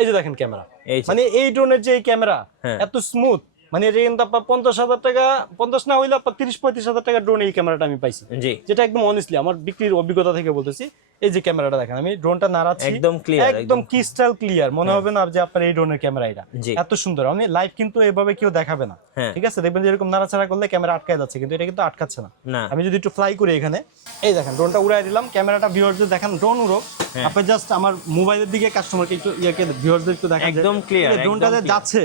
এই যে দেখেন ক্যামেরা, মানে এই ড্রোনের যে ক্যামেরা এত স্মুথ, মানে এটা কিন্তু আপনার 50,000 টাকা, 50 না হইলে আপনার 30-35,000 টাকা ড্রোন এই ক্যামেরাটা আমি পাইছি, যেটা একদম অনেস্টলি আমার বিক্রির অভিজ্ঞতা থেকে বলতেছি। এই যে ক্যামেরাটা দেখেন, আমি ড্রোনটা নাড়াচ্ছি, একদম ক্লিয়ার, একদম ক্রিস্টাল ক্লিয়ার, মনে হবে না যে আপনার এই ড্রোনের ক্যামেরা এটা এত সুন্দর। আমি লাইভ কিন্তু এভাবে কেউ দেখাবে না, ঠিক আছে? দেখবেন যে এরকম নাড়াচাড়া করলে ক্যামেরা আটকায় যাচ্ছে, কিন্তু এটা কিন্তু আটকাচ্ছে না। আমি যদি একটু ফ্লাই করি এখানে, এই দেখেন ড্রোনটা উড়াই দিলাম, ক্যামেরাটা ভিউয়ারদের দেখেন, ড্রোন উড়ো, আপনি জাস্ট আমার মোবাইলের দিকে কাস্টমারকে একটু ভিউয়ারদের একটু দেখেন একদম ক্লিয়ার, ড্রোনটা যাচ্ছে,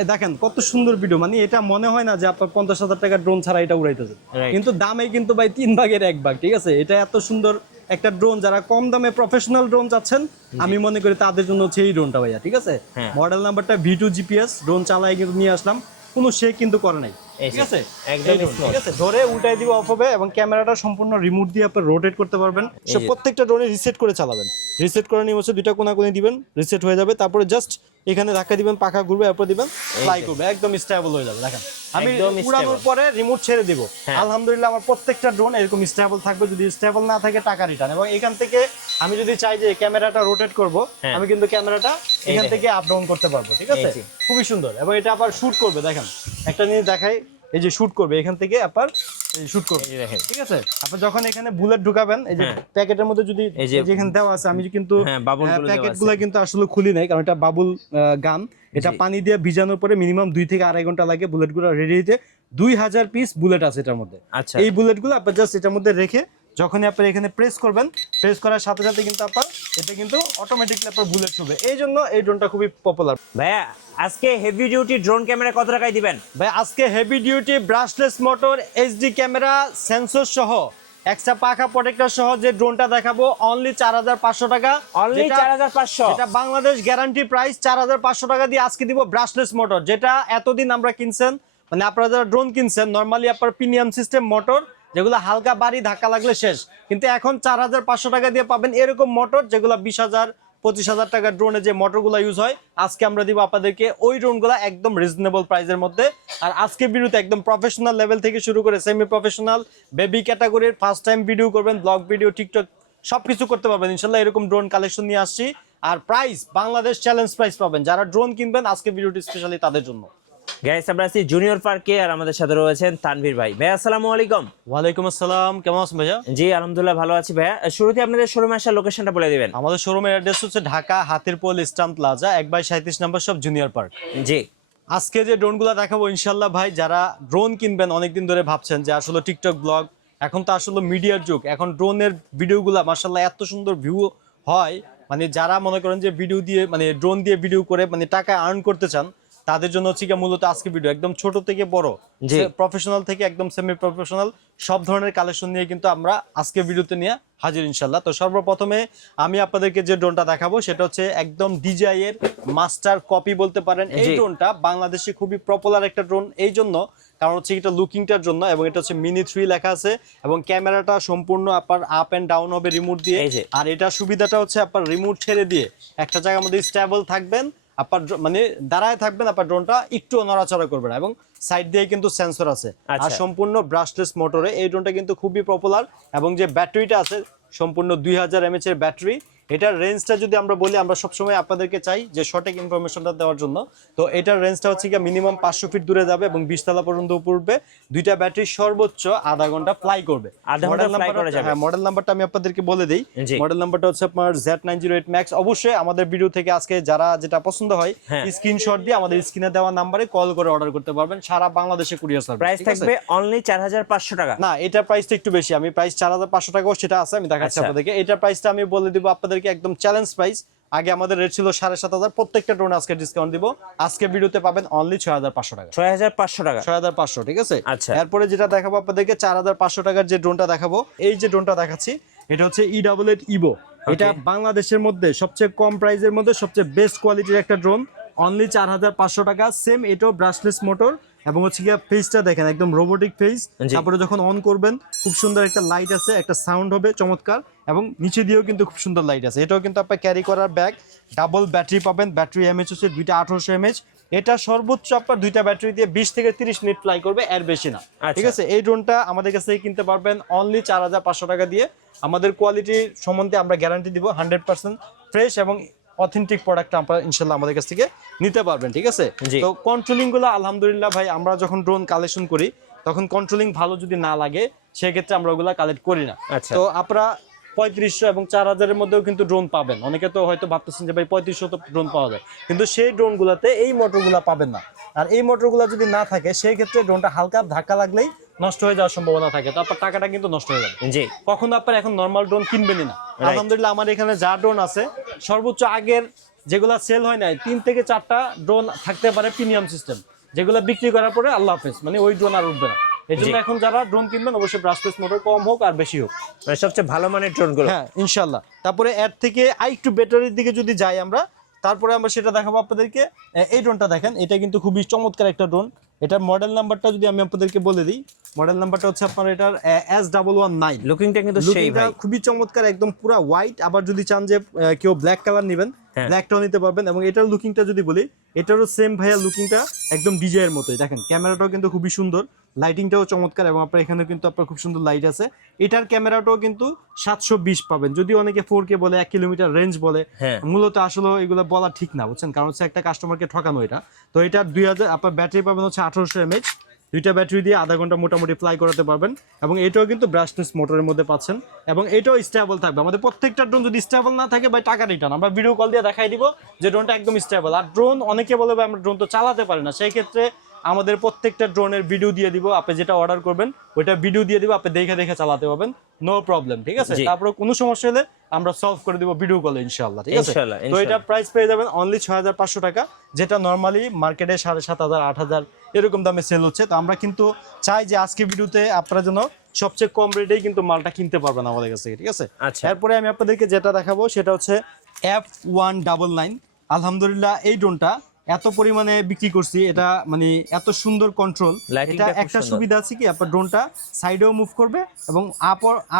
এই দেখেন কত সুন্দর ভিডিও। মানে এটা মনে হয় না যে আপনার 50,000 টাকা ড্রোন ছাড়া এটা উড়াইতেছে, কিন্তু দামে কিন্তু ভাই 3 ভাগের 1 ভাগ, ঠিক আছে? এটা এত সুন্দর একটা ড্রোন, যারা কম দামে প্রফেশনাল ড্রোন চাচ্ছেন আমি মনে করি তাদের জন্য হচ্ছে এই ড্রোনটা ভাইয়া, ঠিক আছে? মডেল নাম্বারটা V2 GPS, ড্রোন চালায় কিন্তু নিয়ে আসলাম, কোনো শেক কিন্তু করে নাই, ঠিক আছে? একদম ঠিক আছে, ধরে উল্টাই দিব অফ হবে, এবং ক্যামেরাটা সম্পূর্ণ রিমোট দিয়ে আপনি রোটেট করতে পারবেন। সব প্রত্যেকটা ড্রোনে রিসেট করে চালাবেন, রিসেট করে নিয়ে হচ্ছে দুইটা কোণাকুনি দিবেন, রিসেট হয়ে যাবে, তারপরে জাস্ট এখানে ধাক্কা দিবেন, পাখা ঘুরবে, এরপর দিবেন, ফ্লাই করবে, একদম স্টেবল হয়ে যাবে। দেখেন আমি উড়ানোর পরে রিমোট ছেড়ে দিব, আলহামদুলিল্লাহ আমার প্রত্যেকটা ড্রোন এরকম স্টেবল থাকবে। যদি স্টেবল না থাকে টাকা রিটার্ন। এবং এখান থেকে আমি যদি চাই যে ক্যামেরাটা রোটেট করব, আমি কিন্তু ক্যামেরাটা এখান থেকে আপ ডাউন করতে পারবো, ঠিক আছে? খুবই সুন্দর। এবং এটা আবার শুট করবে, দেখেন একটা জিনিস দেখাই, এই যে শুট করবে এখান থেকে আবার শুট করবে, ঠিক আছে? আপনি যখন এখানে বুলেট ঢুকাবেন, এই যে প্যাকেটের মধ্যে যদি যেখানে দেওয়া আছে, আমি কিন্তু প্যাকেটগুলো কিন্তু আসলে খুলি নাই, কারণ এটা বাবুল গান, এটা পানি দিয়ে ভিজানোর পরে মিনিমাম 2 থেকে 2.5 ঘন্টা লাগে বুলেটগুলো রেডি হইতে। 2000 পিস বুলেট আছে এটার মধ্যে। এই বুলেটগুলো আপনি জাস্ট এটার মধ্যে রেখে যখনই আপনি এখানে প্রেস করবেন, প্রেস করার সাথে সাথে কিন্তু আপনার এটা কিন্তু অটোমেটিকলি আপনার বুলেট ছুটবে। এই জন্য এই ড্রোনটা খুবই পপুলার। ভাইয়া আজকে হেভি ডিউটি ড্রোন ক্যামেরা কত টাকায় দিবেন? ভাই আজকে heavy duty brushless motor HD camera sensor সহ এক্সট্রা পাখা প্রোটেক্টর সহ যে ড্রোনটা দেখাবো অনলি 4500 টাকা। অনলি 4500, এটা বাংলাদেশ গ্যারান্টি প্রাইস। 4500 টাকা দিয়ে আজকে দিব ব্রাশলেস মোটর, যেটা এতদিন আমরা কিনছেন, মানে আপনারা যারা ড্রোন কিনছেন নরমালি আপনার প্রিমিয়াম সিস্টেম মোটর, যেগুলো হালকা বাড়ি ধাক্কা লাগলে শেষ, কিন্তু এখন 4500 টাকা দিয়ে পাবেন এরকম মোটর, যেগুলো 20,000-25,000 টাকার ড্রোনে যে মোটরগুলো ইউজ হয়, আজকে আমরা দিব আপনাদেরকে ওই ড্রোনগুলো একদম রিজনেবল প্রাইসের মধ্যে। আর আজকে ভিডিওতে একদম প্রফেশনাল লেভেল থেকে শুরু করে সেমি প্রফেশনাল, বেবি ক্যাটাগরির, ফার্স্ট টাইম ভিডিও করবেন, ব্লগ ভিডিও, টিকটক সবকিছু করতে পারবেন ইনশাল্লাহ। এরকম ড্রোন কালেকশন নিয়ে আসছি, আর প্রাইস বাংলাদেশ চ্যালেঞ্জ প্রাইস পাবেন। যারা ড্রোন কিনবেন আজকে ভিডিওটি স্পেশালি তাদের জন্য। গাইস আমরা আছি জুনিয়র পার্কে, আর আমাদের সাথে রয়েছেন তানভীর ভাই। ভাই আসসালামু আলাইকুম। ওয়ালাইকুম আসসালাম, কেমন আছেন ভাইয়া? জি আলহামদুলিল্লাহ ভালো আছি ভাইয়া। শুরুতে আপনাদের শোরুমে আসার লোকেশনটা বলে দিবেন। আমাদের শোরুমের অ্যাড্রেস হচ্ছে Dhaka Hatirpool eastern plaza 1/37 number shop, junior park. জি আজকে যে ড্রোনগুলো দেখাবো ইনশাল্লাহ ভাই, যারা ড্রোন কিনবেন অনেকদিন ধরে ভাবছেন যে আসলে টিকটক ব্লগ, এখন তো আসলে মিডিয়ার যুগ, এখন ড্রোনের ভিডিওগুলো মাশাআল্লাহ এত সুন্দর ভিউ হয়, মানে যারা মনে করেন যে ভিডিও দিয়ে, মানে ড্রোন দিয়ে ভিডিও করে মানে টাকা আর্ন করতে চান, তাদের জন্য হচ্ছে মূলত আজকে ভিডিও একদম ছোট থেকে বড়, প্রফেশনাল থেকে একদম সেমি প্রফেশনাল সব ধরনের কালেকশন নিয়ে কিন্তু আমরা আজকে ভিডিওতে নিয়ে হাজির ইনশাল্লাহ। তো সর্বপ্রথমে আমি আপনাদেরকে যে ড্রোনটা দেখাবো সেটা হচ্ছে একদম ডিজাই এর মাস্টার কপি বলতে পারেন। এই ড্রোনটা বাংলাদেশে খুবই পপুলার একটা ড্রোন, এই জন্য কারণ হচ্ছে এটা লুকিংটার জন্য, এবং এটা হচ্ছে মিনি 3 লেখা আছে, এবং ক্যামেরাটা সম্পূর্ণ আপনার আপ এন্ড ডাউন হবে রিমোট দিয়ে। আর এটা সুবিধাটা হচ্ছে আপনার রিমোট ছেড়ে দিয়ে একটা জায়গার মধ্যে স্টেবল থাকবেন, আপনার মানে দাঁড়ায় থাকবেন, আপনার ড্রোনটা একটু নড়াচড়া করবে না, এবং সাইড দিয়ে কিন্তু সেন্সর আছে। আর সম্পূর্ণ ব্রাশলেস মোটরে এই ড্রোনটা কিন্তু খুবই পপুলার। এবং যে ব্যাটারিটা আছে সম্পূর্ণ 2000 mAh এর ব্যাটারি। এটার রেঞ্জটা যদি আমরা বলি, আমরা সবসময় আপনাদেরকে চাই যে সঠিক ইনফরমেশনটা দেওয়ার জন্য, তো এটার রেঞ্জটা হচ্ছে কি মিনিমাম 500 ফিট দূরে যাবে এবং 20 তলা পর্যন্ত উপর উঠবে। দুইটা ব্যাটারি সর্বোচ্চ আধা ঘন্টা ফ্লাই করবে। মডেল নাম্বারটা আমি আপনাদেরকে বলে দিই। মডেল নাম্বারটা হচ্ছে আপনার Z908 Max। অবশ্যই আমাদের ভিডিও থেকে আজকে যারা যেটা পছন্দ হয় স্ক্রিনশট দিয়ে আমাদের স্ক্রিনে দেওয়া নাম্বারে কল করে অর্ডার করতে পারবেন, সারা বাংলাদেশে কুরিয়ার সার্ভিস। প্রাইস থাকবে অনলি 4500 টাকা। না, এটা প্রাইসটা একটু বেশি, আমি প্রাইস 4500 টাকাও সেটা আছে, আমি দেখাচ্ছি আপনাদেরকে। এটার প্রাইসটা আমি বলে দিব আপনাদেরকে একদম চ্যালেঞ্জ প্রাইস। আগে আমাদের রেট ছিল 7500, প্রত্যেকটা ড্রোন আজকে ডিসকাউন্ট দিব। আজকে ভিডিওতে পাবেন অনলি 6500 টাকা। 6500 টাকা, 6500, ঠিক আছে? আচ্ছা, এরপরে যেটা দেখাবো আপনাদেরকে 4500 টাকার যে ড্রোনটা দেখাবো, এই যে ড্রোনটা দেখাচ্ছি এটা হচ্ছে E88 ইভো। এটা বাংলাদেশের মধ্যে সবচেয়ে কম প্রাইসের মধ্যে সবচেয়ে বেস্ট কোয়ালিটির একটা ড্রোন, অনলি 4500 টাকা। সেম এটাও ব্রাশলেস মোটর, এবং হচ্ছে গিয়ে ফেসটা দেখেন একদম রোবোটিক ফেস। তারপরে যখন অন করবেন খুব সুন্দর একটা লাইট আছে, একটা সাউন্ড হবে চমৎকার, এবং নিচে দিয়েও কিন্তু খুব সুন্দর লাইট আছে। এটাও কিন্তু আপনার ক্যারি করার ব্যাগ, ডাবল ব্যাটারি পাবেন। ব্যাটারি এমএচ হচ্ছে দুইটা 1800 mAh। এটা সর্বোচ্চ আপনার দুইটা ব্যাটারি দিয়ে 20 থেকে 30 মিনিট ফ্লাই করবে, এর বেশি না, ঠিক আছে? এই ড্রোনটা আমাদের কাছে কিনতে পারবেন অনলি 4500 টাকা দিয়ে। আমাদের কোয়ালিটি সম্বন্ধে আমরা গ্যারান্টি দিব 100% ফ্রেশ এবং অথেন্টিক প্রোডাক্ট আপনারা ইনশাল্লাহ আমাদের কাছ থেকে নিতে পারবেন, ঠিক আছে। তো কন্ট্রোলিং গুলো আলহামদুলিল্লাহ ভাই, আমরা যখন ড্রোন কালেকশন করি তখন কন্ট্রোলিং ভালো যদি না লাগে সেক্ষেত্রে আমরা ওগুলা কালেক্ট করি না। তো আপনারা 3500 এবং 4000 এর মধ্যেও কিন্তু ড্রোন পাবেন। অনেকে তো হয়তো ভাবতেছেন যে ভাই 3500 তো ড্রোন পাওয়া যায়, কিন্তু সেই ড্রোনগুলোতে এই মোটরগুলা পাবেন না। আর এই মোটরগুলো যদি না থাকে সেই ক্ষেত্রে ড্রোনটা হালকা ধাক্কা লাগলেই নষ্ট হয়ে যাওয়ার সম্ভাবনা থাকে, তো আপনার টাকাটা কিন্তু নষ্ট হয়ে যাবে। কখনো আপনার এখন নর্মাল ড্রোন কিনবেনই না। আলহামদুলিল্লাহ আমার এখানে যা ড্রোন আছে সর্বোচ্চ আগের যেগুলা সেল হয় নাই 3 থেকে 4টা ড্রোন থাকতে পারে প্রিমিয়াম সিস্টেম, যেগুলো বিক্রি করার পরে আল্লাহ হাফেজ, মানে ওই ড্রোন আর উঠবে না। এই জন্য এখন যারা ড্রোন কিনবেন অবশ্যই ব্রাশলেস মোটর কম হোক আর বেশি হোক, মানে সবচেয়ে ভালো মানের ড্রোনগুলো। হ্যাঁ ইনশাল্লাহ। তারপরে এর থেকে আরেকটু বেটারের দিকে যদি যাই আমরা, তারপরে আমরা সেটা দেখাবো আপনাদেরকে। এই ড্রোনটা দেখেন, এটা কিন্তু খুবই চমৎকার একটা ড্রোন। এটার মডেল নাম্বারটা যদি আমি আপনাদেরকে বলে দিই, মডেল নাম্বারটা হচ্ছে আপনার এটার S119। লুকিংটা কিন্তু সেই ভাই খুবই চমৎকার, একদম পুরো হোয়াইট। আবার যদি চান যে কেউ ব্ল্যাক কালার নেবেন ব্ল্যাকটাও নিতে পারবেন। এবং এটার লুকিংটা যদি বলি, এটারও সেম ভাইয়া লুকিংটা একদম ডিজে এর মতোই। দেখেন ক্যামেরাটাও কিন্তু খুবই সুন্দর, লাইটিংটাও চমৎকার, এবং আপনার এখানে কিন্তু আপনার খুব সুন্দর লাইট আছে। এটার ক্যামেরাটাও কিন্তু 720 পাবেন, যদি অনেকে 4K বলে, 1 কিলোমিটার রেঞ্জ বলে। মূলত আসলে এগুলো বলা ঠিক না, বুঝছেন, কারণ হচ্ছে একটা কাস্টমারকে ঠকানো এটা। তো এটা 2000, আপনার ব্যাটারি পাবেন হচ্ছে 1800 mAh, দুইটা ব্যাটারি দিয়ে আধা ঘন্টা মোটামুটি ফ্লাই করাতে পারবেন। এবং এটাও কিন্তু ব্রাশলেস মোটরের মধ্যে পাচ্ছেন, এবং এটাও স্টেবল থাকবে। আমাদের প্রত্যেকটা ড্রোন যদি স্টেবল না থাকে ভাই টাকা রিটার্ন। আমরা ভিডিও কল দিয়ে দেখাই দিব যে ড্রোনটা একদম স্টেবল। আর ড্রোন অনেকে বলে ভাই আমরা ড্রোন তো চালাতে পারি না, সেই ক্ষেত্রে আমাদের প্রত্যেকটা ড্রোনের ভিডিও দিয়ে দিব। আপনি যেটা অর্ডার করবেন ওইটা ভিডিও দিয়ে দিব, আপনি দেখে দেখে চালাতে পারবেন, নো প্রবলেম, ঠিক আছে। তারপরে কোনো সমস্যা হলে আমরা সলভ করে দিব ভিডিও কলে ইনশাআল্লাহ, ঠিক আছে। তো এটা প্রাইস পেয়ে যাবেন অনলি 6500 টাকা, যেটা নরমালি মার্কেটে 7500 8000 এরকম দামে সেল হচ্ছে। তো আমরা কিন্তু চাই যে আজকে ভিডিওতে আপনারা যেন সবচেয়ে কম রেটেই কিন্তু মালটা কিনতে পারবেন আমাদের কাছ থেকে, ঠিক আছে। এরপরে আমি আপনাদেরকে যেটা দেখাবো সেটা হচ্ছে F199। আলহামদুলিল্লাহ এই ড্রোনটা এত পরিমাণে বিক্রি করছি, এটা মানে এত সুন্দর কন্ট্রোল। এটা একটা সুবিধা আছে কি, আপনার ড্রোনটা সাইডেও মুভ করবে এবং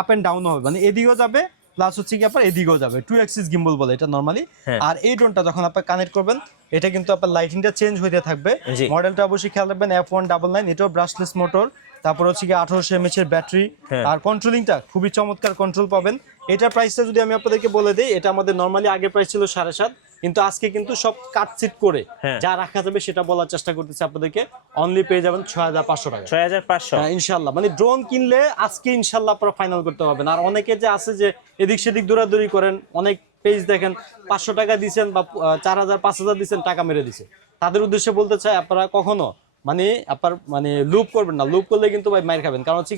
আপ এন্ড ডাউনও হবে, মানে এদিকেও যাবে প্লাস হচ্ছে কি আপনার এদিকেও যাবে। 2 অ্যাক্সিস গিম্বল বলে এটা নরমালি। আর এই ড্রোনটা যখন আপনি কানেক্ট করবেন এটা কিন্তু আপনার লাইটিংটা চেঞ্জ হইতে থাকবে। মডেলটা অবশ্যই খেয়াল রাখবেন, F199। এটাও ব্রাশলেস মোটর, তারপর হচ্ছে কি 1800 mAh এর ব্যাটারি। আর কন্ট্রোলিংটা খুবই চমৎকার কন্ট্রোল পাবেন। এটার প্রাইসটা যদি আমি আপনাদেরকে বলে দিই, এটা আমাদের নরমালি আগের প্রাইস ছিল 7.5, কিন্তু আজকে কিন্তু সব কাটসিট করে যা রাখা যাবে সেটা বলার চেষ্টা করতেছি আপনাদেরকে। অনলি পেয়ে যাবেন 6500 টাকা। 6500 ইনশাআল্লাহ। মানে ড্রোন কিনলে আজকে ইনশাআল্লাহ আপনারা ফাইনাল করতে পারবেন। আর অনেকে যে আছে যে এদিক সেদিক দৌড়াদৌড়ি করেন, অনেক পেজ দেখেন 500 টাকা দিচ্ছেন বা 4000 5000 দিচ্ছেন, টাকা মেরে দিছে। তাদের উদ্দেশ্যে বলতে চাই আপনারা কখনো মানে আপনার মানে লুপ করবেন না। লুপ করলে কিন্তু ভাই মাইর খাবেন, কারণ হচ্ছে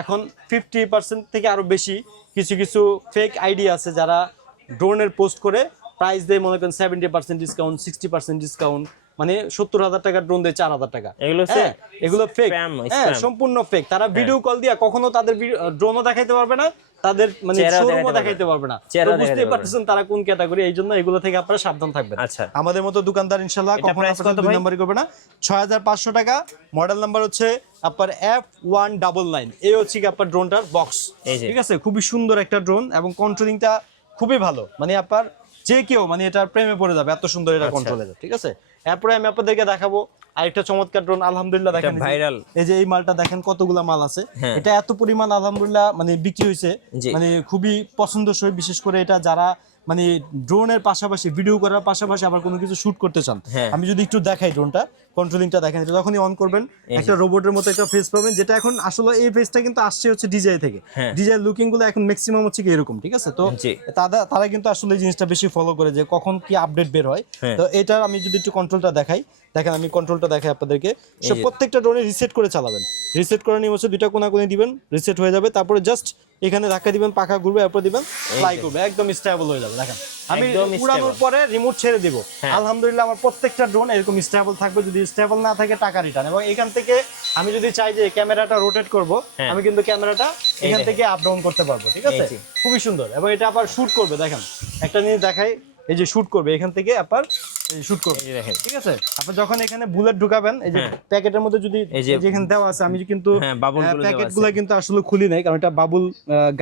এখন 50% থেকে আরো বেশি কিছু কিছু ফেক আইডি আছে যারা ড্রোনের পোস্ট করে প্রাইস দেয় মনে করেন 70% ডিসকাউন্ট, 60% ডিসকাউন্ট, মানে 70,000 টাকার ড্রোন দেয় 4000 টাকা। এগুলো ফেক, সম্পূর্ণ ফেক। তারা ভিডিও কল দিয়া কখনো তাদের ড্রোনও দেখাইতে পারবে না, তাদের মানে শোরুমও দেখাইতে পারবে না। বুঝতে পারতেছেন তারা কোন ক্যাটাগরি। এই জন্য এগুলো থেকে আপনারা সাবধান থাকবেন। আমাদের মতো দোকানদার ইনশাআল্লাহ কখনো আপনাদের দুই নম্বরই করবে না। 6500 টাকা। মডেল নাম্বার হচ্ছে আপনার F199। এই হচ্ছে কি আপনার ড্রোনটার বক্স, ঠিক আছে। খুবই সুন্দর একটা ড্রোন এবং কন্ট্রোলিংটা খুবই ভালো, মানে আপনার যে কেউ মানে এটার প্রেমে পড়ে যাবে, এত সুন্দর এটা কন্ট্রোল আছে, ঠিক আছে। এরপরে আমি আপনাদেরকে দেখাবো আরেকটা চমৎকার ড্রোন। আলহামদুলিল্লাহ দেখেন ভাইরাল, এই যে এই মালটা দেখেন কতগুলা মাল আছে। এটা এত পরিমাণ আলহামদুলিল্লাহ মানে বিক্রি হয়েছে, মানে খুবই পছন্দসই। বিশেষ করে এটা যারা মানে ড্রোনের পাশাপাশি ভিডিও করার পাশাপাশি আবার কোনো কিছু শুট করতে চান। আমি যদি একটু দেখাই ড্রোনটা কন্ট্রোলিংটা দেখেন, এটা যখনই অন করবেন একটা রোবটের মতো একটা ফেস পাবেন, যেটা এখন আসলে এই ফেসটা কিন্তু আসছে হচ্ছে ডিজাই থেকে। ডিজাই লুকিং গুলো এখন ম্যাক্সিমাম হচ্ছে কি এরকম, ঠিক আছে। তো তারা কিন্তু আসলে এই জিনিসটা বেশি ফলো করে যে কখন কি আপডেট বের হয়। তো এটা আমি যদি একটু কন্ট্রোলটা দেখাই, দেখেন আমি কন্ট্রোলটা দেখাই আপনাদেরকে। সব প্রত্যেকটা ড্রোনে রিসেট করে চালাবেন। রিসেট করে নিয়ে হচ্ছে দুইটা কোণাকুনি দিবেন, রিসেট হয়ে যাবে। তারপরে জাস্ট এখানে ধাক্কা দিবেন, পাখা ঘুরবে, এরপর দিবেন ফ্লাই করবে, একদম স্টেবল হয়ে যাবে। দেখেন আমি উড়ানোর পরে রিমোট ছেড়ে দিব, আলহামদুলিল্লাহ আমার প্রত্যেকটা ড্রোন এরকম স্টেবল থাকবে। যদি স্টেবল না থাকে টাকা রিটার্ন। এবং এখান থেকে আমি যদি চাই যে ক্যামেরাটা রোটেট করব, আমি কিন্তু ক্যামেরাটা এখান থেকে আপ ডাউন করতে পারবো, ঠিক আছে। খুবই সুন্দর। এবং এটা আবার শুট করবে, দেখেন একটা জিনিস দেখাই, এই যে শুট করবে এখান থেকে আপনার শুট করবে, ঠিক আছে। আপনি যখন এখানে বুলেট ঢুকাবেন, এই যে প্যাকেটের মধ্যে যদি যেখানে দেওয়া আছে, আমি কিন্তু প্যাকেটগুলো কিন্তু আসলে খুলি নাই, কারণ এটা বাবুল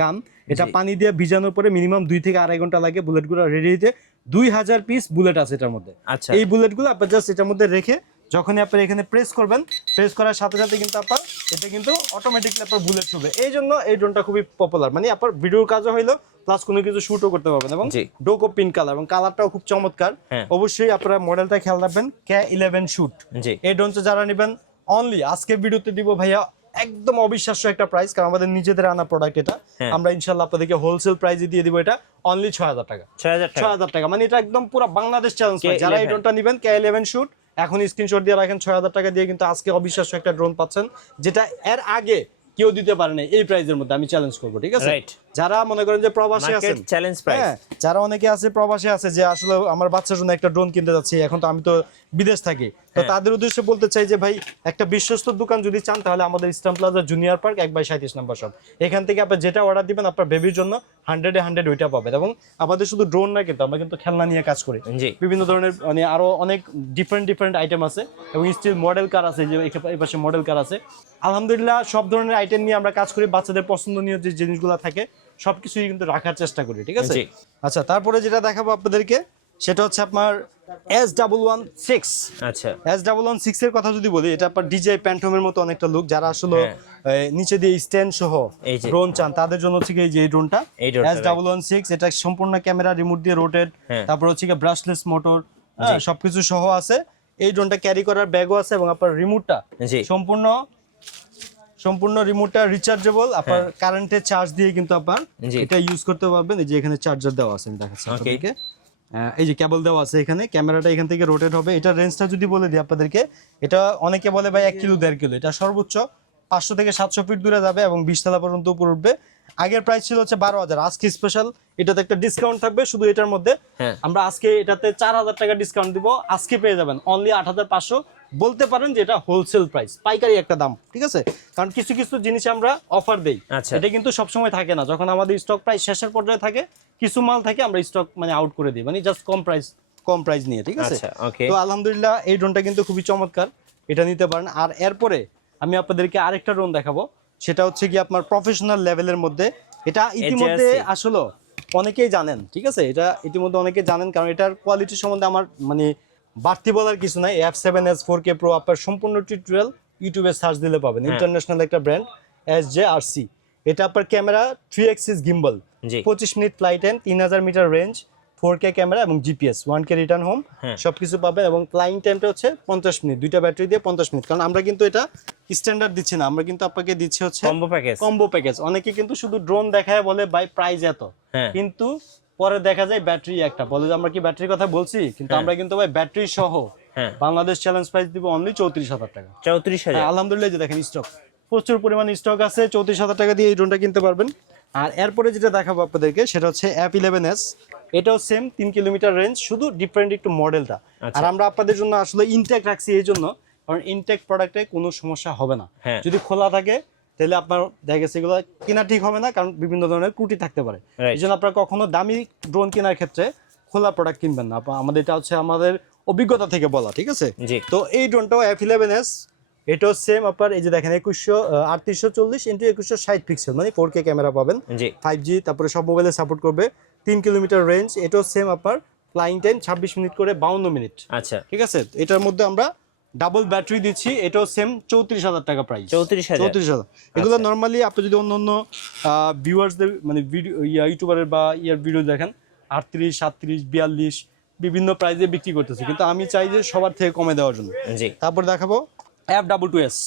গান। এটা পানি দিয়ে ভিজানোর পরে মিনিমাম 2 থেকে 2.5 ঘন্টা লাগে বুলেটগুলো রেডি হইতে। 2000 পিস বুলেট আছে এটার মধ্যে। এই বুলেটগুলো আপনি জাস্ট এটার মধ্যে রেখে যখনই আপনি এখানে প্রেস করবেন প্রেস করার সাথে সাথে কিন্তু আপনার এটা কিন্তু অটোমেটিকলি আপনার বুলেট ছুটবে। এই জন্য এই ড্রোনটা খুবই পপুলার, মানে আপনার ভিডিওর কাজও হইলো প্লাস কোনো কিছু শুটও করতে পারবেন। এবং ডোকো পিঙ্ক কালার এবং কালারটাও খুব চমৎকার। অবশ্যই আপনারা মডেলটা খেয়াল রাখবেন, K11 শুট। এই ড্রোনটা যারা নেবেন অনলি আজকের ভিডিওতে দিব ভাইয়া একদম অবিশ্বাস্য একটা প্রাইস, কারণ আমাদের নিজেদের আনা প্রোডাক্ট এটা। আমরা ইনশাআল্লাহ আপনাদেরকে হোলসেল প্রাইসে দিয়ে দিব এটা অনলি 6000 টাকা। 6000 টাকা, মানে এটা একদম পুরো বাংলাদেশ চ্যালেঞ্জ। যারা এই ড্রোনটা নেবেন K11 শুট, এখন স্ক্রিনশট দিয়ে রাখেন, 6000 টাকা দিয়ে কিন্তু আজকে অবিশ্বাস্য একটা ড্রোন পাচ্ছেন, যেটা এর আগে কেউ দিতে পারে না এই প্রাইসের মধ্যে। আমি চ্যালেঞ্জ করব, ঠিক আছে? যারা মনে করেন যে প্রবাসী আছেন, চ্যালেঞ্জ প্রাইস, যারা অনেকে আছে প্রবাসী আছে যে আসলে আমার বাচ্চার জন্য একটা ড্রোন কিনতে যাচ্ছি, এখন তো আমি তো বিদেশ থাকি, তো তাদের উদ্দেশ্যে বলতে চাই যে ভাই একটা বিশ্বস্ত দোকান যদি চান তাহলে আমাদের eastern plaza junior park 1/37 number shop. এখান থেকে আপনি যেটা অর্ডার দিবেন আপনার বেবির জন্য 100-এ 100 ওইটা পাবেন। এবং আমাদের শুধু ড্রোন না, কিন্তু আমরা কিন্তু খেলনা নিয়ে কাজ করি, বিভিন্ন ধরনের মানে আরো অনেক ডিফারেন্ট আইটেম আছে এবং স্টিল মডেল কার আছে, যে এই পাশে মডেল কার আছে। আলহামদুলিল্লাহ সব ধরনের আইটেম নিয়ে আমরা কাজ করি, বাচ্চাদের পছন্দনীয় যে জিনিসগুলো থাকে সবকিছুই কিন্তু রাখার চেষ্টা করি, ঠিক আছে? আচ্ছা, তারপরে যেটা দেখাবো আপনাদেরকে সেটা হচ্ছে আপনার S116। আচ্ছা, S116 এর কথা যদি বলি, এটা আপনার ডিজে প্যান্টমের মতো অনেকটা লুক। যারা আসলে নিচে দিয়ে স্ট্যান্ড সহ ড্রোন চান তাদের জন্য হচ্ছে এই যে ড্রোনটা S116। এটা সম্পূর্ণ ক্যামেরা রিমোট দিয়ে রোটেট, তারপর হচ্ছে ব্রাশলেস মোটর, সবকিছু সহ আছে। এই ড্রোনটা ক্যারি করার ব্যাগও আছে এবং আপনার রিমোটটা সম্পূর্ণ রিমোটটা রিচার্জেবল। আপনার কারেন্টের চার্জ দিয়ে কিন্তু আপনার এটা ইউজ করতে পারবেন। এই যে এখানে চার্জার দেওয়া আছে, আমি দেখাচ্ছি আপনাদেরকে। এই যে কেবল দেওয়া আছে এখানে, ক্যামেরাটা এখান থেকে রোটেট হবে। এটা রেঞ্জটা যদি বলে দিই আপনাদেরকে, এটা অনেকে বলে ভাই 1 কিলো 1.5 কিলো, এটা সর্বোচ্চ 500 থেকে 700 ফিট দূরে যাবে এবং 20 তলা পর্যন্ত উপরে উঠবে। আগের প্রাইস ছিল হচ্ছে 12,000, আজকে স্পেশাল এটাতে একটা ডিসকাউন্ট থাকবে। শুধু এটার মধ্যে আমরা আজকে এটাতে 4000 টাকা ডিসকাউন্ট দিব, আজকে পেয়ে যাবেন অনলি 8500। বলতে পারেন যে এটা হোলসেল প্রাইস, পাইকারি একটা দাম, ঠিক আছে? কারণ কিছু কিছু জিনিস আমরা অফার দেই, এটা কিন্তু সবসময় থাকে না। যখন আমাদের স্টক প্রাইস শেষের পর্যায়ে থাকে, কিছু মাল থাকে আমরা স্টক মানে আউট করে দিই, মানে জাস্ট কম প্রাইস নিয়ে, ঠিক আছে? তো আলহামদুলিল্লাহ এই ড্রোনটা কিন্তু খুবই চমৎকার, এটা নিতে পারেন। আর এরপরে আমি আপনাদেরকে আরেকটা ড্রোন দেখাবো, সেটা হচ্ছে কি আপনার প্রফেশনাল লেভেলের মধ্যে। এটা ইতিমধ্যে আসলে অনেকেই জানেন, ঠিক আছে? এটা ইতিমধ্যে অনেকেই জানেন, কারণ এটার কোয়ালিটি সম্বন্ধে আমার মানে বাড়তি বলার কিছু নাই। F7S 4K Pro আপনার সম্পূর্ণ টিউটোরিয়াল ইউটিউবে সার্চ দিলে পাবেন। ইন্টারন্যাশনাল একটা ব্র্যান্ড SJRC। এটা আপনার camera 3 axis gimbal, 25 minute flight time, 3000 metre range, 4K camera এবং জিপিএস, 1K রিটার্ন হোম, সবকিছু পাবেন। এবং ফ্লাইং টাইমটা হচ্ছে 50 মিনিট, দুইটা ব্যাটারি দিয়ে 50 মিনিট। কারণ আমরা কিন্তু এটা স্ট্যান্ডার্ড দিচ্ছি না, আমরা কিন্তু আপনাকে দিচ্ছি হচ্ছে কম্বো প্যাকেজ। অনেকে কিন্তু শুধু ড্রোন দেখায় বলে ভাই প্রাইস এত, কিন্তু পরে দেখা যায় ব্যাটারি একটা বলে যে আমরা কি ব্যাটারির কথা বলছি, কিন্তু আমরা কিন্তু ভাই ব্যাটারি সহ বাংলাদেশ চ্যালেঞ্জ প্রাইস দিব অনলি 34,000 টাকা। 34,000? আলহামদুলিল্লাহ, যে দেখেন স্টক প্রচুর পরিমাণ স্টক আছে, 34,000 টাকা দিয়ে এই ড্রোনটা কিনতে পারবেন। আর এরপরে যেটা দেখাবো আপনাদেরকে সেটা হচ্ছে F11S। এটাও সেম 3 কিলোমিটার রেঞ্জ, শুধু ডিফারেন্ট একটু মডেলটা। আর আমরা আপনাদের জন্য আসলে ইনটেক রাখছি এই জন্য, কারণ ইনটেক প্রোডাক্টে কোনো সমস্যা হবে না। যদি খোলা থাকে তাহলে আপনার দেখা গেছে এগুলো কেনা ঠিক হবে না, কারণ বিভিন্ন ধরনের ত্রুটি থাকতে পারে। এই জন্য আপনার কখনো দামি ড্রোন কেনার ক্ষেত্রে খোলা প্রোডাক্ট কিনবেন না। আমাদের এটা হচ্ছে আমাদের অভিজ্ঞতা থেকে বলা, ঠিক আছে? তো এই ড্রোনটাও F11S, এটাও সেম আপনার এই যে দেখেন 3840x2160 পিক্সেল, মানে 4K ক্যামেরা পাবেন, 5G, তারপরে সব মোবাইলে সাপোর্ট করবে, 3 কিলোমিটার রেঞ্জ। এটাও সেম আপনার ফ্লাইং টাইম 26 মিনিট করে 52 মিনিট। আচ্ছা, ঠিক আছে? এটার মধ্যে আমরা ডাবল ব্যাটারি দিচ্ছি, এটাও সেম 34,000 টাকা প্রাইস। 34,000। এগুলো নর্মালি আপনি যদি অন্য ভিউয়ার্সদের মানে ভিডিও ইউটিউবারের বা ভিডিও দেখেন 38, 37, 42 বিভিন্ন প্রাইসে বিক্রি করতেছে, কিন্তু আমি চাই যে সবার থেকে কমে দেওয়ার জন্য। তারপর দেখাবো F22S।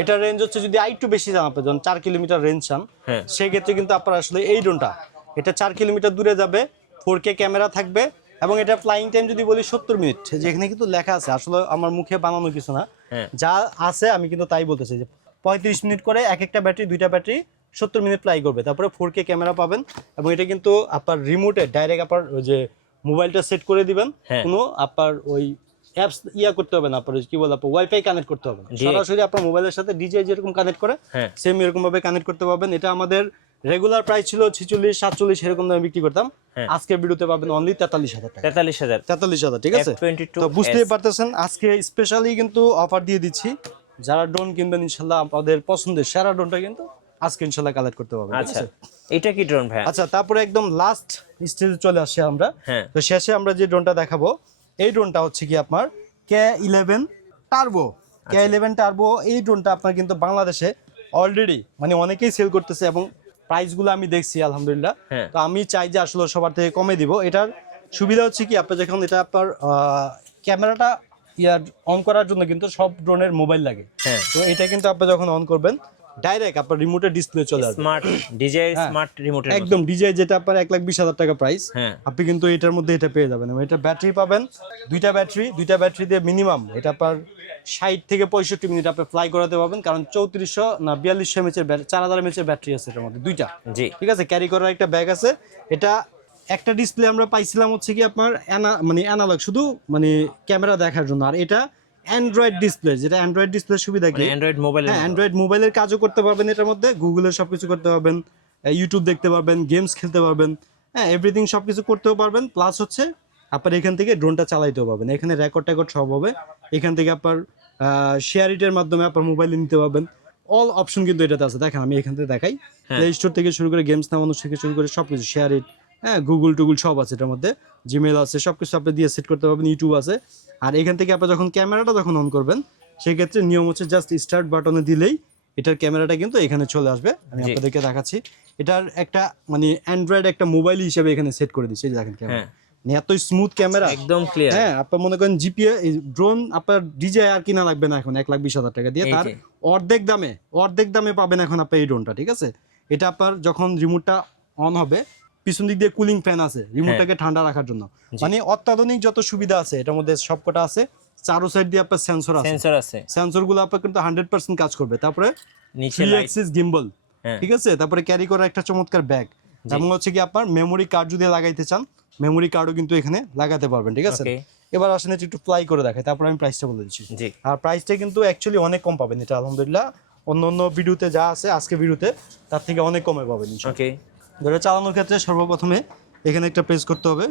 এটার রেঞ্জ হচ্ছে যদি আরেকটু বেশি চান, আপনি যখন 4 কিলোমিটার রেঞ্জ চান, সেক্ষেত্রে কিন্তু আপনার আসলে এই ড্রোনটা এটা 4 কিলোমিটার দূরে যাবে, 4K ক্যামেরা থাকবে এবং এটা ফ্লাইং টাইম যদি বলি 70 মিনিট। যেখানে কিন্তু লেখা আছে, আসলে আমার মুখে বানানো কিছু না, যা আছে আমি কিন্তু তাই বলতেছি যে 35 মিনিট করে একটা ব্যাটারি, দুইটা ব্যাটারি 70 মিনিট ফ্লাই করবে। তারপরে 4K ক্যামেরা পাবেন এবং এটা কিন্তু আপনার রিমোটে ডাইরেক্ট আপনার ওই যে মোবাইলটা সেট করে দিবেন, কোনো আপনার ওই অ্যাপস করতে হবে না, আপনার কি বলে আপনার ওয়াইফাই কানেক্ট করতে হবে না, সরাসরি আপনার মোবাইলের সাথে ডিজে যেরকম কানেক্ট করে সেম এরকম ভাবে কানেক্ট করতে পারবেন। এটা আমাদের রেগুলার প্রাইস ছিল 46, 47 এরকম দামে বিক্রি করতাম, আজকে ভিডিওতে পাবেন অনলি 43,000 টাকা। 43,000, ঠিক আছে? তো বুঝতেই পারতেছেন আজকে স্পেশালি কিন্তু অফার দিয়ে দিচ্ছি, যারা ড্রোন কিনবেন ইনশাআল্লাহ আপনাদের পছন্দের সেরা ড্রোনটা কিন্তু আজকে ইনশাআল্লাহ কালেক্ট করতে পারবেন। আচ্ছা, এটা কি ড্রোন ভাই? আচ্ছা, তারপরে একদম লাস্ট স্টেজে চলে আসছি আমরা। তো শেষে আমরা যে ড্রোনটা দেখাবো, এই ড্রোনটা হচ্ছে কি আপনার K11 টার্বো। K11 টার্বো এই ড্রোনটা আপনার কিন্তু বাংলাদেশে অলরেডি মানে অনেকেই সেল করতেছে এবং প্রাইসগুলো আমি দেখছি আলহামদুলিল্লাহ। তো আমি চাই যে আসলে সবার থেকে কমে দিব। এটার সুবিধা হচ্ছে কি, আপনি যখন এটা আপনার ক্যামেরাটা অন করার জন্য কিন্তু সব ড্রোনের মোবাইল লাগে। তো এটা কিন্তু আপনি যখন অন করবেন ডাইরেক্ট আপনার রিমোটের ডিসপ্লে চলে আসবে, স্মার্ট ডিজাই স্মার্ট রিমোটের একদম ডিজাই, যেটা আপনার 1,20,000 টাকা প্রাইস, আপনি কিন্তু এটার মধ্যে এটা পেয়ে যাবেন। এবং এটা ব্যাটারি পাবেন দুইটা ব্যাটারি দিয়ে মিনিমাম এটা আপনার 60 থেকে 65 মিনিট আপনি ফ্লাই করাতে পারবেন, কারণ 3400 না 4200 এমএচ এর 4000 এমএচ এর ব্যাটারি আছে এটার মধ্যে দুইটা। ঠিক আছে, ক্যারি করার একটা ব্যাগ আছে। এটা একটা ডিসপ্লে আমরা পাইছিলাম হচ্ছে কি আপনার মানে অ্যানালগ, শুধু মানে ক্যামেরা দেখার জন্য, আর এটা অ্যান্ড্রয়েড ডিসপ্লে, যেটা অ্যান্ড্রয়েড ডিসপ্লের সুবিধা কি, অ্যান্ড্রয়েড মোবাইলের কাজও করতে পারবেন এটার মধ্যে, গুগলের সবকিছু করতে পারবেন, ইউটিউব দেখতে পারবেন, গেমস খেলতে পারবেন, হ্যাঁ এভরিথিং সবকিছু করতেও পারবেন। প্লাস হচ্ছে আপনার এখান থেকে ড্রোনটা চালাইতেও পারবেন, এখানে রেকর্ড সব হবে। এখান থেকে আপনার শেয়ার ইটের মাধ্যমে আপনার মোবাইলে নিতে পারবেন। অল অপশন কিন্তু এটাতে আছে, দেখেন আমি এখান থেকে দেখাই। প্লে স্টোর থেকে শুরু করে গেমস নামানো থেকে শুরু করে সবকিছু, শেয়ার ইট, হ্যাঁ গুগল টুগল সব আছে এটার মধ্যে, জিমেল আছে, সবকিছু আপনি দিয়ে সেট করতে পারবেন, ইউটিউব আছে। আর এখান থেকে আপনি যখন ক্যামেরাটা যখন অন করবেন সেক্ষেত্রে নিয়ম হচ্ছে জাস্ট স্টার্ট বাটনে দিলেই এটার ক্যামেরাটা কিন্তু এখানে চলে আসবে। আমি আপনাদেরকে দেখাচ্ছি, এটার একটা মানে অ্যান্ড্রয়েড একটা মোবাইল হিসেবে এখানে সেট করে দিচ্ছি, দেখেন ক্যামেরা এত স্মুথ ক্যামেরা, একদম ক্লিয়ার। হ্যাঁ আপনার মনে করেন জিপিএ ড্রোন আপনার ডিজাই আর কিনা লাগবে না এখন 1,20,000 টাকা দিয়ে, তার অর্ধেক দামে পাবেন এখন আপনি এই ড্রোনটা। ঠিক আছে, এটা আপনার যখন রিমোটটা অন হবে পিছন দিক দিয়ে কুলিং ফ্যান আছে রিমোটটাকে ঠান্ডা রাখার জন্য, মানে অত্যাধুনিক যত সুবিধা আছে এটার মধ্যে সবকটা আছে। চারো সাইড দিয়ে আপনার সেন্সর আছে, সেন্সরগুলো আপনার কিন্তু 100% কাজ করবে। তারপরে নিচে 3 অ্যাক্সিস গিম্বল, ঠিক আছে, তারপরে ক্যারি করার একটা চমৎকার ব্যাগ, এবং হচ্ছে কি আপনার মেমোরি কার্ড যদি লাগাইতে চান মেমোরি কার্ডও কিন্তু এখানে লাগাতে পারবেন। ঠিক আছে, এবার আসেন একটু ফ্লাই করে দেখাই, তারপর আমি প্রাইসটা বলে দিচ্ছি। আর প্রাইসটা কিন্তু অ্যাকচুয়ালি অনেক কম পাবেন এটা আলহামদুলিল্লাহ, অন্য ভিডিওতে যা আছে আজকে ভিডিওতে তার থেকে অনেক কমে পাবেন। ধরে চালানোর ক্ষেত্রে সর্বপ্রথমে এখানে একটা প্রেস করতে হবে,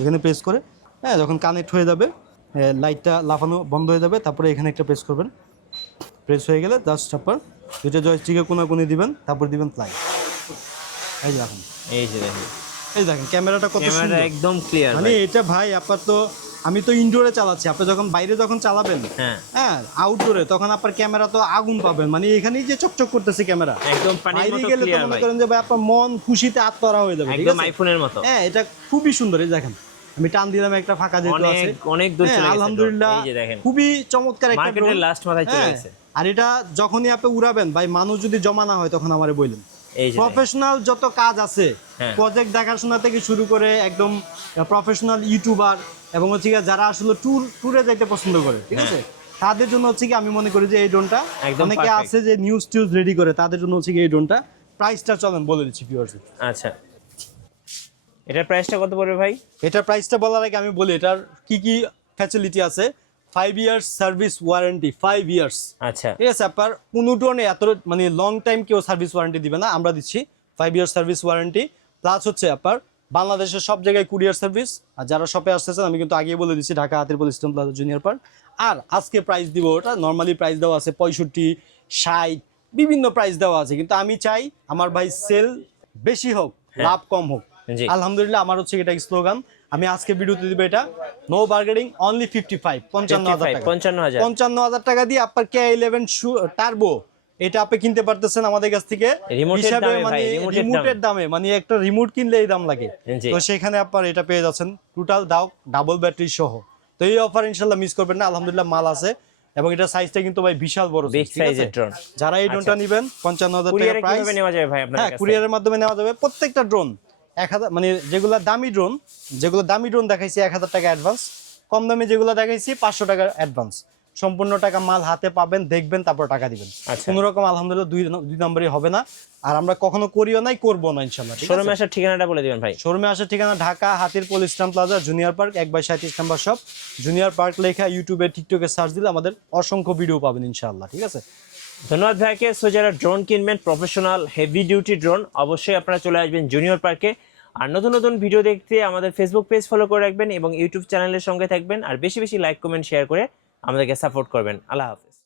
এখানে প্রেস করে হ্যাঁ যখন কানেক্ট হয়ে যাবে লাইটটা লাফানো বন্ধ হয়ে যাবে, তারপরে এখানে একটা প্রেস করবেন, প্রেস হয়ে গেলে জাস্ট আপনার দুইটা জয়স্টিকে কোনাকুনি দিবেন, তারপর দিবেন ফ্লাই। এই দেখেন, এই দেখেন ক্যামেরাটা কত সুন্দর, একদম ক্লিয়ার। মানে এটা ভাই আপনার তো, আমি তো ইনডোরে চালাচ্ছি, আপনি যখন বাইরে যখন চালাবেন হ্যাঁ আউটডোরে, তখন আপনার ক্যামেরা তো আগুন পাবেন, মানে এখানেই যে চকচক করতেছে ক্যামেরা, একদম পানির মতো গেলে তো মনে করেন যে ভাই আপনার মন খুশিতে আত্মহারা হয়ে যাবে, একদম আইফোনের মতো। হ্যাঁ এটা খুবই সুন্দর। এই দেখেন আমি টান দিলাম একটা ফাঁকা যেহেতু আছে, অনেক দূর চলে গেছে আলহামদুলিল্লাহ, খুবই চমৎকার একটা মার্কেটের লাস্ট মাথায় চলে গেছে। আর এটা যখনই আপনি উড়াবেন ভাই, মানুষ যদি জমা না হয় তখন আমারে বললেন, প্রফেশনাল যত কাজ আছে প্রজেক্ট দেখাশোনা থেকে শুরু করে একদম প্রফেশনাল ইউটিউবার এবং হচ্ছে যারা আসলে ট্যুরে যাইতে পছন্দ করে, ঠিক আছে, তাদের জন্য হচ্ছে কি আমি মনে করি যে এই ড্রোনটা, অনেকে আছে যে নিউজ টিউজ রেডি করে, তাদের জন্য হচ্ছে কি এই ড্রোনটা। প্রাইসটা চলেন বলে দিচ্ছি ভিউয়ার্স। আচ্ছা, এটার প্রাইসটা কত পড়বে ভাই? এটার প্রাইসটা বলার আগে আমি বলি এটার কি কি ফ্যাসিলিটি আছে। 5 ইয়ার্স সার্ভিস ওয়ারেন্টি, 5 ইয়ার্স। আচ্ছা, ঠিক আছে, আপনার কোনো ড্রোনে এত মানে লং টাইম কেউ সার্ভিস ওয়ারেন্টি দিবে না, আমরা দিচ্ছি 5 ইয়ার্স সার্ভিস ওয়ারেন্টি। প্লাস হচ্ছে আপনার বাংলাদেশের সব জায়গায় কুরিয়ার সার্ভিস। আর যারা শপে আসতেছেন আমি কিন্তু আগেই বলে দিচ্ছি, Dhaka Hatirpool eastern plaza junior park. আর আজকে প্রাইস দিব, ওটা নর্মালি প্রাইস দেওয়া আছে 65, 60, বিভিন্ন প্রাইস দেওয়া আছে, কিন্তু আমি চাই আমার ভাই সেল বেশি হোক, লাভ কম হোক। আলহামদুলিল্লাহ আমার হচ্ছে এটা স্লোগান। আমি আজকে ভিডিওতে দিব এটা নো বার্গেনিং, অনলি 55, 55,000 টাকা দিয়ে আপনার K11 টার্বো এটা আপনি কিনতে পারতেছেন আমাদের কাছ থেকে হিসাবে, মানে রিমোটের দামে, মানে একটা রিমোট কিনলে এই দাম লাগে, তো সেখানে আপনার এটা পেয়ে যাচ্ছেন টোটাল দাও ডাবল ব্যাটারি সহ। তো এই অফার ইনশাআল্লাহ মিস করবেন না, আলহামদুলিল্লাহ মাল আছে এবং এটা সাইজটা কিন্তু ভাই বিশাল বড়, বিগ সাইজের ড্রোন। যারা এই ড্রোনটা নেবেন 55,000 টাকা প্রাইস, কিভাবে নেওয়া যাবে ভাই আপনার কাছে? কুরিয়ারের মাধ্যমে নেওয়া যাবে। প্রত্যেকটা ড্রোন 1000, মানে যেগুলো দামি ড্রোন দেখাইছি 1000 টাকা অ্যাডভান্স, কম দামে যেগুলো দেখাইছি 500 টাকা অ্যাডভান্স, সম্পূর্ণ টাকা মাল হাতে পাবেন, দেখবেন, তারপর টাকা দিবেন। কোনো রকম আলহামদুলিল্লাহ দুই নম্বরই হবে না, আর আমরা কখনো করিও নাই, করবো না ইনশাআল্লাহ। শোরুমে আসার ঠিকানাটা বলে দিবেন ভাই। শোরুমে আসার ঠিকানা Dhaka Hatirpool eastern plaza junior park 1/37 number shop. Junior park লেখা ইউটিউবে টিকটকে সার্চ দিলে আমাদের অসংখ্য ভিডিও পাবেন ইনশাআল্লাহ। ঠিক আছে, ধন্যবাদ ভাইকে। সো যারা ড্রোন কিনবেন, প্রফেশনাল হেভি ডিউটি ড্রোন, অবশ্যই আপনারা চলে আসবেন জুনিয়র পার্কে। আর নতুন নতুন ভিডিও দেখতে আমাদের ফেসবুক পেজ ফলো করে রাখবেন এবং ইউটিউব চ্যানেলের সঙ্গে থাকবেন। আর বেশি বেশি লাইক, কমেন্ট, শেয়ার করে আমাদেরকে সাপোর্ট করবেন। আল্লাহ হাফেজ।